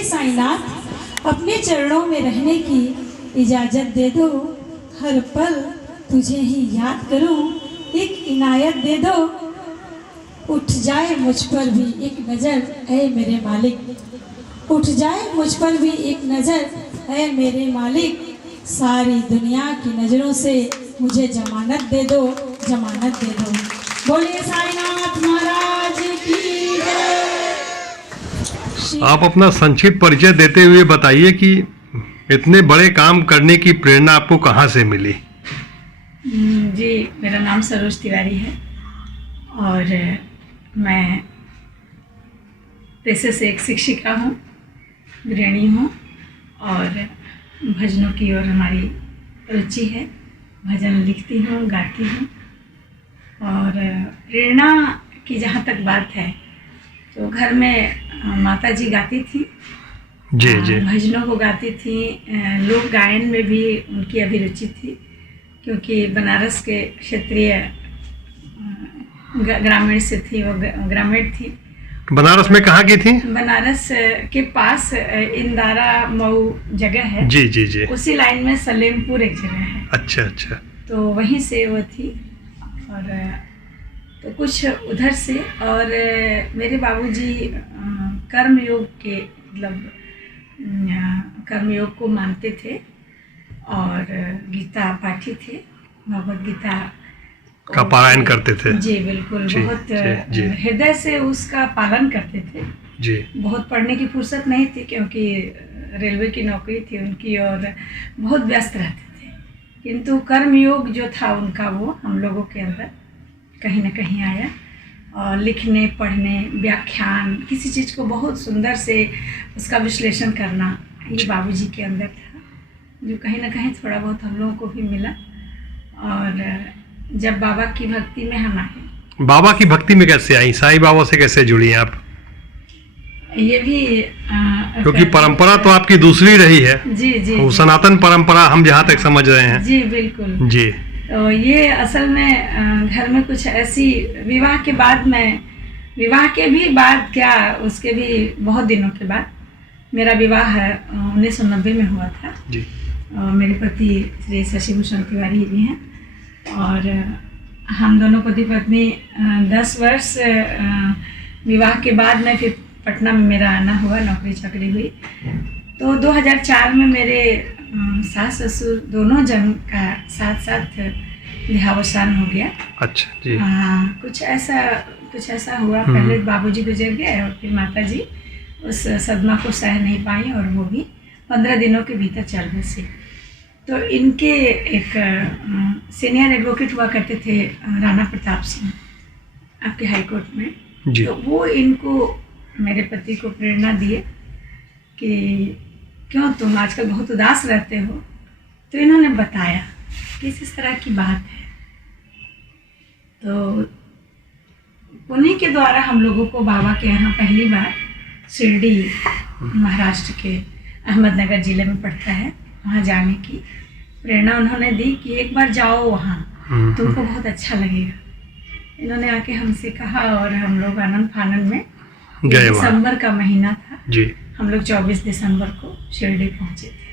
हे साईनाथ, अपने चरणों में रहने की इजाज़त दे दो। हर पल तुझे ही याद करूं, एक इनायत दे दो। उठ जाए मुझ पर भी एक नज़र ऐ मेरे मालिक, उठ जाए मुझ पर भी एक नज़र ऐ मेरे मालिक। सारी दुनिया की नज़रों से मुझे जमानत दे दो, जमानत दे दो। बोलिए साईनाथ महाराज की जय। आप अपना संक्षिप्त परिचय देते हुए बताइए कि इतने बड़े काम करने की प्रेरणा आपको कहाँ से मिली? जी, मेरा नाम सरोज तिवारी है और मैं पेशे से एक शिक्षिका हूँ, गृहिणी हूँ और भजनों की ओर हमारी रुचि है। भजन लिखती हूँ, गाती हूँ और प्रेरणा की जहाँ तक बात है तो घर में माता जी गाती थी, जी जी। भजनों को गाती थी, लोक गायन में भी उनकी अभिरुचि थी क्योंकि बनारस के क्षेत्रीय ग्रामीण से थी, वो ग्रामीण थी। बनारस में कहाँ की थी? बनारस के पास इंदारा मऊ जगह है, जी जी जी। उसी लाइन में सलेमपुर एक जगह है। अच्छा अच्छा। तो वहीं से वो थी और तो कुछ उधर से। और मेरे बाबूजी कर्मयोग के मतलब कर्मयोग को मानते थे और गीता पाठी थे, भगवद गीता का पारायण करते थे। जी बिल्कुल, जी, बहुत जी। हृदय से उसका पालन करते थे जी। बहुत पढ़ने की फुर्सत नहीं थी क्योंकि रेलवे की नौकरी थी उनकी और बहुत व्यस्त रहते थे, किंतु कर्मयोग जो था उनका वो हम लोगों के अंदर कहीं ना कहीं आया। और लिखने, पढ़ने, व्याख्यान, किसी चीज़ को बहुत सुंदर से उसका विश्लेषण करना, ये बाबूजी के अंदर था, जो कहीं ना कहीं थोड़ा बहुत हम लोगों को भी मिला। और जब बाबा की भक्ति में हम आए। बाबा की भक्ति में कैसे आई? साईं बाबा से कैसे जुड़ी आप? ये भी क्योंकि परंपरा तो आपकी दूसरी रही है। जी जी, वो सनातन परंपरा हम जहाँ तक समझ रहे हैं। जी बिल्कुल जी। तो ये असल में घर में कुछ ऐसी विवाह के बाद में, विवाह के भी बाद क्या, उसके भी बहुत दिनों के बाद मेरा विवाह 1990 में हुआ था जी। मेरे पति श्री शशिभूषण तिवारी जी हैं और हम दोनों पति पत्नी 10 वर्ष विवाह के बाद में फिर पटना में मेरा आना हुआ, नौकरी चाकरी हुई। तो 2004 में मेरे सास ससुर दोनों जन का साथ साथ देहावसान हो गया। अच्छा जी। हाँ, कुछ ऐसा हुआ। पहले बाबूजी गुजर गए और फिर माता जी उस सदमा को सह नहीं पाई और वो भी 15 दिनों के भीतर चल बसी। तो इनके एक सीनियर एडवोकेट हुआ करते थे राणा प्रताप सिंह आपके हाई कोर्ट में जी। तो वो इनको, मेरे पति को प्रेरणा दिए कि क्यों तुम आजकल बहुत उदास रहते हो। तो इन्होंने बताया कि इस तरह की बात है। तो उन्हीं के द्वारा हम लोगों को बाबा के यहाँ पहली बार शिरडी, महाराष्ट्र के अहमदनगर जिले में पड़ता है, वहाँ जाने की प्रेरणा उन्होंने दी कि एक बार जाओ वहाँ, तुमको बहुत अच्छा लगेगा। इन्होंने आके हमसे कहा और हम लोग आनंद फानन में, दिसंबर का महीना था जी, हम लोग 24 दिसंबर को शिरडी पहुँचे थे।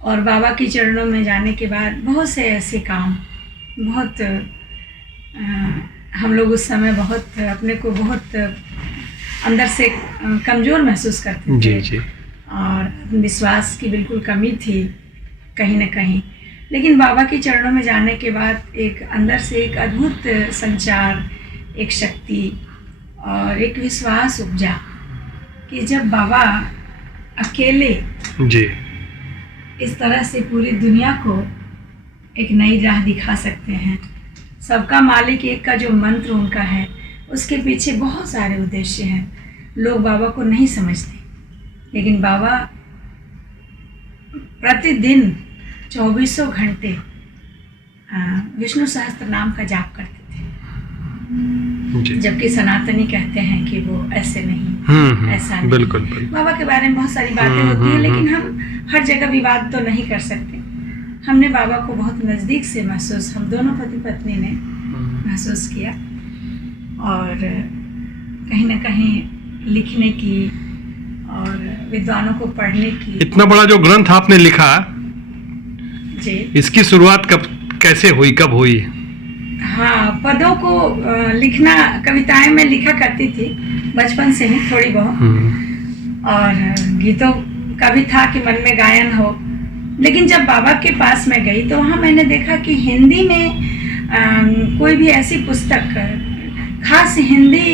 और बाबा की चरणों में जाने के बाद बहुत से ऐसे काम, बहुत हम लोग उस समय बहुत अपने को बहुत अंदर से कमज़ोर महसूस करते थे। जी जी। और विश्वास की बिल्कुल कमी थी कहीं ना कहीं, लेकिन बाबा के चरणों में जाने के बाद एक अंदर से एक अद्भुत संचार, एक शक्ति और एक विश्वास उपजा कि जब बाबा अकेले जी इस तरह से पूरी दुनिया को एक नई राह दिखा सकते हैं, सबका मालिक एक का जो मंत्र उनका है, उसके पीछे बहुत सारे उद्देश्य हैं। लोग बाबा को नहीं समझते, लेकिन बाबा प्रतिदिन 24 घंटे विष्णु सहस्त्र नाम का जाप करते थे, जबकि सनातनी कहते हैं कि वो ऐसे नहीं, ऐसा नहीं। बिल्कुल। बाबा के बारे में बहुत सारी बातें होती हैं, लेकिन हम हर जगह विवाद तो नहीं कर सकते। हमने बाबा को बहुत नज़दीक से महसूस, हम दोनों पति पत्नी ने महसूस किया और कहीं ना कहीं लिखने की और विद्वानों को पढ़ने की। इतना बड़ा जो ग्रंथ आपने लिखा, जी इसकी शुरुआत कैसे हुई, कब हुई? हाँ, पदों को लिखना, कविताएं मैं लिखा करती थी बचपन से ही थोड़ी बहुत, और गीतों का भी था कि मन में गायन हो। लेकिन जब बाबा के पास मैं गई तो वहाँ मैंने देखा कि हिंदी में कोई भी ऐसी पुस्तक खास हिंदी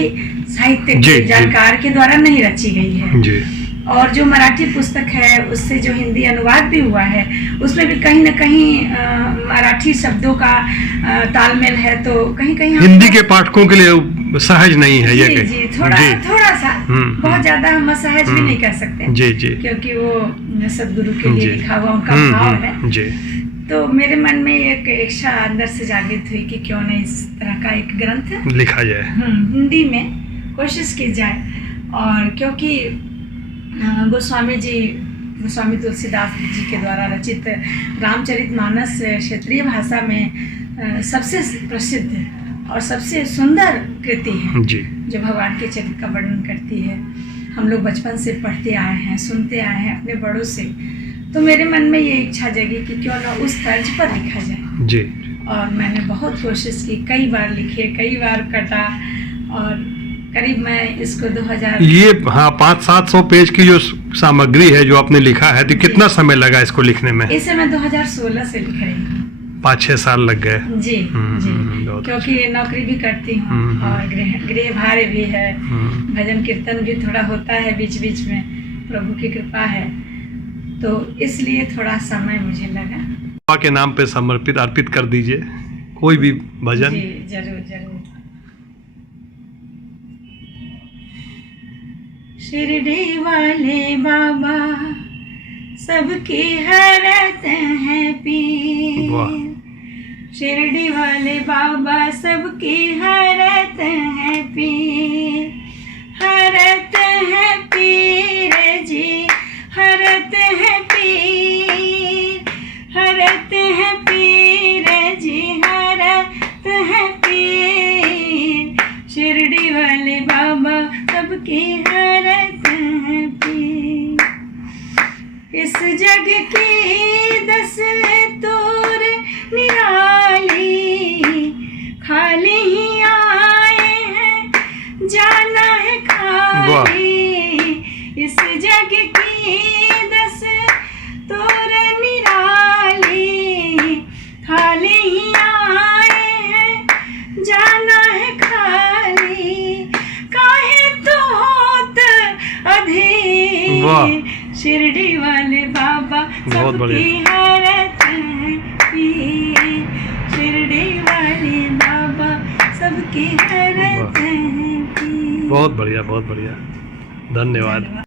साहित्य जानकार के द्वारा नहीं रची गई है जी। और जो मराठी पुस्तक है उससे जो हिंदी अनुवाद भी हुआ है उसमें भी कहीं न कहीं मराठी शब्दों का तालमेल है, तो कहीं कहीं हिंदी के पाठकों के लिए सहज नहीं है ये। जी, थोड़ा सा बहुत ज्यादा हम असहज भी नहीं कह सकते जी जी, क्योंकि वो सदगुरु के लिए लिखा हुआ उनका भाव है जी। तो मेरे मन में एक इच्छा अंदर से जागृत हुई कि क्यों नहीं इस तरह का एक ग्रंथ लिखा जाए, हिंदी में कोशिश की जाए। और क्योंकि गोस्वामी तुलसीदास जी के द्वारा रचित रामचरितमानस क्षेत्रीय भाषा में सबसे प्रसिद्ध और सबसे सुंदर कृति है जी, जो भगवान के चरित्र का वर्णन करती है। हम लोग बचपन से पढ़ते आए हैं, सुनते आए हैं अपने बड़ों से, तो मेरे मन में ये इच्छा जगी कि क्यों ना उस तर्ज पर लिखा जाए जी। और मैंने बहुत कोशिश की, कई बार लिखे, कई बार कटा, और करीब मैं इसको 2000 ये 500-700 पेज की जो सामग्री है जो आपने लिखा है, तो कितना समय लगा इसको लिखने में? इसे मैं 2016 से लिख रही हूँ, 5-6 साल लग गए जी जी, क्योंकि नौकरी भी करती हूँ और गृह भार भी है, भजन कीर्तन भी थोड़ा होता है बीच बीच में, प्रभु की कृपा है, तो इसलिए थोड़ा समय मुझे लगा। बाबा के नाम पे समर्पित अर्पित कर दीजिए कोई भी भजन। जी जरूर जरूर। शिरडी वाले बाबा सबकी हरत है पीर, शिरडी वाले बाबा सबकी हरत है पीर, हरत है पीर जी, हरत है पीर, हरत है पीर जी, हरत है पीर, शिरडी वाले बाबा सबकी हरत है पीर। इस जग की दस्तूर निराली, खाली ही आए हैं जाना है खाली, इस जग की दस्तूर निराली, खाली ही आए हैं जाना है खाली, काहे तो होत अधीर, शिरडी वाले बाबा सबकी हरत है पीर, शिरडी वाले बाबा सबकी हरत है पीर। बहुत बढ़िया, बहुत बढ़िया, धन्यवाद।